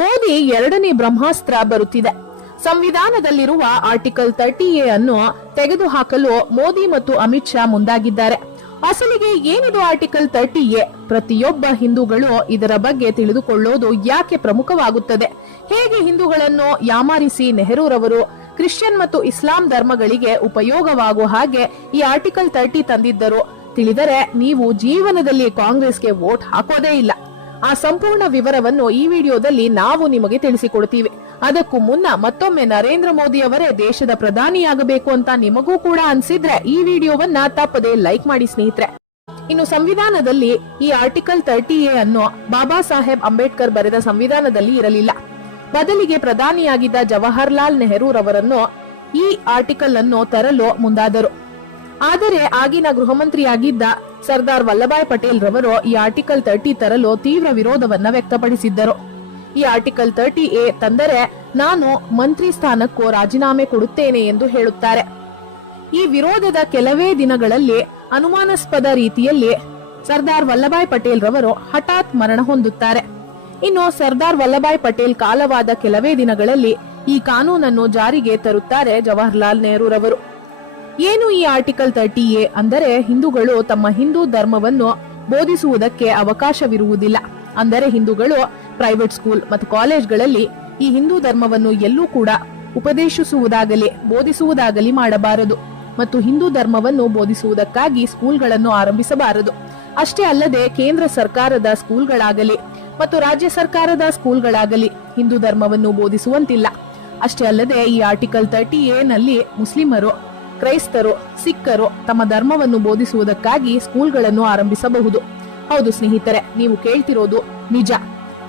ಮೋದಿ ಎರಡನೇ ಬ್ರಹ್ಮಾಸ್ತ್ರ ಬರುತ್ತಿದೆ. ಸಂವಿಧಾನದಲ್ಲಿರುವ article thirty A ಅನ್ನು ತೆಗೆದುಹಾಕಲು ಮೋದಿ ಮತ್ತು ಅಮಿತ್ ಶಾ ಮುಂದಾಗಿದ್ದಾರೆ. ಅಸಲಿಗೆ ಏನಿದು ಆರ್ಟಿಕಲ್ ತರ್ಟಿ ಎ? ಪ್ರತಿಯೊಬ್ಬ ಹಿಂದೂಗಳು ಇದರ ಬಗ್ಗೆ ತಿಳಿದುಕೊಳ್ಳೋದು ಯಾಕೆ ಪ್ರಮುಖವಾಗುತ್ತದೆ? ಹೇಗೆ ಹಿಂದೂಗಳನ್ನು ಯಾಮಾರಿಸಿ ನೆಹರೂರವರು ಕ್ರಿಶ್ಚಿಯನ್ ಮತ್ತು ಇಸ್ಲಾಂ ಧರ್ಮಗಳಿಗೆ ಉಪಯೋಗವಾಗುವ ಹಾಗೆ ಈ ಆರ್ಟಿಕಲ್ ತರ್ಟಿ ತಂದಿದ್ದರು. ತಿಳಿದರೆ ನೀವು ಜೀವನದಲ್ಲಿ ಕಾಂಗ್ರೆಸ್ಗೆ ವೋಟ್ ಹಾಕೋದೇ ಇಲ್ಲ. ಆ ಸಂಪೂರ್ಣ ವಿವರವನ್ನು ಈ ವಿಡಿಯೋದಲ್ಲಿ ನಾವು ನಿಮಗೆ ತಿಳಿಸಿಕೊಡ್ತೀವಿ ಅದಕ್ಕೂ ಮುನ್ನ ಮತ್ತೊಮ್ಮೆ ನರೇಂದ್ರ ಮೋದಿ ಅವರೇ ದೇಶದ ಪ್ರಧಾನಿಯಾಗಬೇಕು ಅಂತ ನಿಮಗೂ ಕೂಡ ಅನ್ಸಿದ್ರೆ ಈ ವಿಡಿಯೋವನ್ನ ತಪ್ಪದೆ ಲೈಕ್ ಮಾಡಿ ಸ್ನೇಹಿತರೆ. ಇನ್ನು ಸಂವಿಧಾನದಲ್ಲಿ ಈ ಆರ್ಟಿಕಲ್ ತರ್ಟಿ ಎ ಅನ್ನು ಬಾಬಾ ಸಾಹೇಬ್ ಅಂಬೇಡ್ಕರ್ ಬರೆದ ಸಂವಿಧಾನದಲ್ಲಿ ಇರಲಿಲ್ಲ. ಬದಲಿಗೆ ಪ್ರಧಾನಿಯಾಗಿದ್ದ ಜವಾಹರ್ಲಾಲ್ ನೆಹರೂರವರನ್ನು ಈ ಆರ್ಟಿಕಲ್ ಅನ್ನು ತರಲು ಮುಂದಾದರು. ಆದರೆ ಆಗಿನ ಗೃಹ ಮಂತ್ರಿಯಾಗಿದ್ದ ಸರ್ದಾರ್ ವಲ್ಲಭಾಯ್ ಪಟೇಲ್ ರವರು ಈ ಆರ್ಟಿಕಲ್ ತರ್ಟಿ ತರಲು ತೀವ್ರ ವಿರೋಧವನ್ನ ವ್ಯಕ್ತಪಡಿಸಿದ್ದರು. ಈ ಆರ್ಟಿಕಲ್ ತರ್ಟಿ ಎ ತಂದರೆ ನಾನು ಮಂತ್ರಿ ಸ್ಥಾನಕ್ಕೂ ರಾಜೀನಾಮೆ ಕೊಡುತ್ತೇನೆ ಎಂದು ಹೇಳುತ್ತಾರೆ. ಈ ವಿರೋಧದ ಕೆಲವೇ ದಿನಗಳಲ್ಲಿ ಅನುಮಾನಾಸ್ಪದ ರೀತಿಯಲ್ಲಿ ಸರ್ದಾರ್ ವಲ್ಲಭಾಯ್ ಪಟೇಲ್ ರವರು ಹಠಾತ್ ಮರಣ ಹೊಂದುತ್ತಾರೆ. ಇನ್ನು ಸರ್ದಾರ್ ವಲ್ಲಭಾಯ್ ಪಟೇಲ್ ಕಾಲವಾದ ಕೆಲವೇ ದಿನಗಳಲ್ಲಿ ಈ ಕಾನೂನನ್ನು ಜಾರಿಗೆ ತರುತ್ತಾರೆ ಜವಾಹರ್ಲಾಲ್ ನೆಹರೂರವರು. ಏನು ಈ ಆರ್ಟಿಕಲ್ ತರ್ಟಿ ಎ ಅಂದರೆ ಹಿಂದೂಗಳು ತಮ್ಮ ಹಿಂದೂ ಧರ್ಮವನ್ನು ಬೋಧಿಸುವುದಕ್ಕೆ ಅವಕಾಶವಿರುವುದಿಲ್ಲ. ಅಂದರೆ ಹಿಂದೂಗಳು ಪ್ರೈವೇಟ್ ಸ್ಕೂಲ್ ಮತ್ತು ಕಾಲೇಜ್ಗಳಲ್ಲಿ ಈ ಹಿಂದೂ ಧರ್ಮವನ್ನು ಎಲ್ಲೂ ಕೂಡ ಉಪದೇಶಿಸುವುದಾಗಲಿ, ಬೋಧಿಸುವುದಾಗಲಿ ಮಾಡಬಾರದು ಮತ್ತು ಹಿಂದೂ ಧರ್ಮವನ್ನು ಬೋಧಿಸುವುದಕ್ಕಾಗಿ ಸ್ಕೂಲ್ಗಳನ್ನು ಆರಂಭಿಸಬಾರದು. ಅಷ್ಟೇ ಅಲ್ಲದೆ ಕೇಂದ್ರ ಸರ್ಕಾರದ ಸ್ಕೂಲ್ಗಳಾಗಲಿ ಮತ್ತು ರಾಜ್ಯ ಸರ್ಕಾರದ ಸ್ಕೂಲ್ಗಳಾಗಲಿ ಹಿಂದೂ ಧರ್ಮವನ್ನು ಬೋಧಿಸುವಂತಿಲ್ಲ. ಅಷ್ಟೇ ಅಲ್ಲದೆ ಈ ಆರ್ಟಿಕಲ್ ತರ್ಟಿ ಎ ನಲ್ಲಿ ಮುಸ್ಲಿಮರು ಕ್ರೈಸ್ತರು, ಸಿಖ್ಖರು ತಮ್ಮ ಧರ್ಮವನ್ನು ಬೋಧಿಸುವುದಕ್ಕಾಗಿ ಸ್ಕೂಲ್ಗಳನ್ನು ಆರಂಭಿಸಬಹುದು. ಹೌದು ಸ್ನೇಹಿತರೆ, ನೀವು ಕೇಳ್ತಿರೋದು ನಿಜ.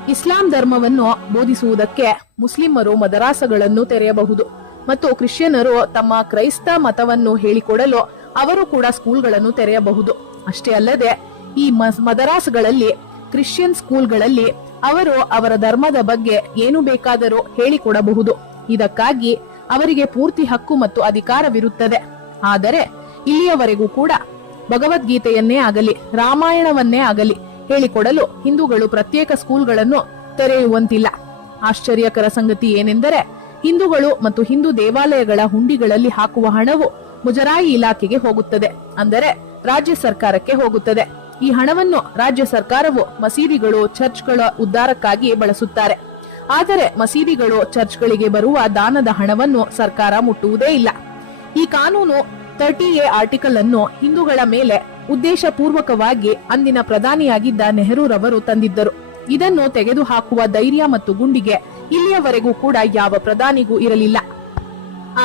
ಇಸ್ಲಾಂ ಧರ್ಮವನ್ನು ಬೋಧಿಸುವುದಕ್ಕೆ ಮುಸ್ಲಿಮರು ಮದರಾಸಗಳನ್ನು ತೆರೆಯಬಹುದು. ಮತ್ತು ಕ್ರಿಶ್ಚಿಯನರು ತಮ್ಮ ಕ್ರೈಸ್ತ ಮತವನ್ನು ಹೇಳಿಕೊಡಲು ಅವರು ಕೂಡ ಸ್ಕೂಲ್ಗಳನ್ನು ತೆರೆಯಬಹುದು. ಅಷ್ಟೇ ಅಲ್ಲದೆ, ಈ ಮದರಾಸ್ಗಳಲ್ಲಿ, ಕ್ರಿಶ್ಚಿಯನ್ ಸ್ಕೂಲ್ಗಳಲ್ಲಿ ಅವರು ಅವರ ಧರ್ಮದ ಬಗ್ಗೆ ಏನು ಬೇಕಾದರೂ ಹೇಳಿಕೊಡಬಹುದು. ಇದಕ್ಕಾಗಿ ಅವರಿಗೆ ಪೂರ್ತಿ ಹಕ್ಕು ಮತ್ತು ಅಧಿಕಾರವಿರುತ್ತದೆ. ಆದರೆ ಇಲ್ಲಿಯವರೆಗೂ ಕೂಡ ಭಗವದ್ಗೀತೆಯನ್ನೇ ಆಗಲಿ, ರಾಮಾಯಣವನ್ನೇ ಆಗಲಿ ಹೇಳಿಕೊಡಲು ಹಿಂದೂಗಳು ಪ್ರತ್ಯೇಕ ಸ್ಕೂಲ್ಗಳನ್ನು ತೆರೆಯುವಂತಿಲ್ಲ. ಆಶ್ಚರ್ಯಕರ ಸಂಗತಿ ಏನೆಂದರೆ ಹಿಂದೂಗಳು ಮತ್ತು ಹಿಂದೂ ದೇವಾಲಯಗಳ ಹುಂಡಿಗಳಲ್ಲಿ ಹಾಕುವ ಹಣವು ಮುಜರಾಯಿ ಇಲಾಖೆಗೆ ಹೋಗುತ್ತದೆ, ಅಂದರೆ ರಾಜ್ಯ ಸರ್ಕಾರಕ್ಕೆ ಹೋಗುತ್ತದೆ. ಈ ಹಣವನ್ನು ರಾಜ್ಯ ಸರ್ಕಾರವು ಮಸೀದಿಗಳು, ಚರ್ಚ್ಗಳ ಉದ್ಧಾರಕ್ಕಾಗಿ ಬಳಸುತ್ತಾರೆ. ಆದರೆ ಮಸೀದಿಗಳು ಚರ್ಚ್ಗಳಿಗೆ ಬರುವ ದಾನದ ಹಣವನ್ನು ಸರ್ಕಾರ ಮುಟ್ಟುವುದೇ ಇಲ್ಲ. ಈ ಕಾನೂನು ತರ್ಟಿ ಎ ಆರ್ಟಿಕಲ್ ಅನ್ನು ಹಿಂದೂಗಳ ಮೇಲೆ ಉದ್ದೇಶಪೂರ್ವಕವಾಗಿ ಅಂದಿನ ಪ್ರಧಾನಿಯಾಗಿದ್ದ ನೆಹರೂರವರು ತಂದಿದ್ದರು. ಇದನ್ನು ತೆಗೆದುಹಾಕುವ ಧೈರ್ಯ ಮತ್ತು ಗುಂಡಿಗೆ ಇಲ್ಲಿಯವರೆಗೂ ಕೂಡ ಯಾವ ಪ್ರಧಾನಿಗೂ ಇರಲಿಲ್ಲ.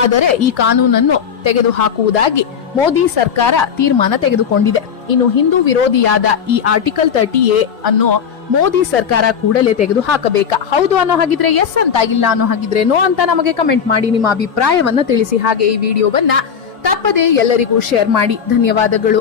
ಆದರೆ ಈ ಕಾನೂನನ್ನು ತೆಗೆದುಹಾಕುವುದಾಗಿ ಮೋದಿ ಸರ್ಕಾರ ತೀರ್ಮಾನ ತೆಗೆದುಕೊಂಡಿದೆ. ಇನ್ನು ಹಿಂದೂ ವಿರೋಧಿಯಾದ ಈ ಆರ್ಟಿಕಲ್ ತರ್ಟಿ ಎ ಅನ್ನು ಮೋದಿ ಸರ್ಕಾರ ಕೂಡಲೇ ತೆಗೆದು ಹಾಕಬೇಕಾ ಹೌದು ಅನ್ನೋ ಹಾಗಿದ್ರೆ ಎಸ್ ಅಂತ, ಇಲ್ಲ ಅನ್ನೋ ಹಾಗಿದ್ರೆ ನೋ ಅಂತ ನಮಗೆ ಕಮೆಂಟ್ ಮಾಡಿ ನಿಮ್ಮ ಅಭಿಪ್ರಾಯವನ್ನ ತಿಳಿಸಿ. ಹಾಗೆ ಈ ವಿಡಿಯೋವನ್ನ ತಪ್ಪದೆ ಎಲ್ಲರಿಗೂ ಶೇರ್ ಮಾಡಿ. ಧನ್ಯವಾದಗಳು.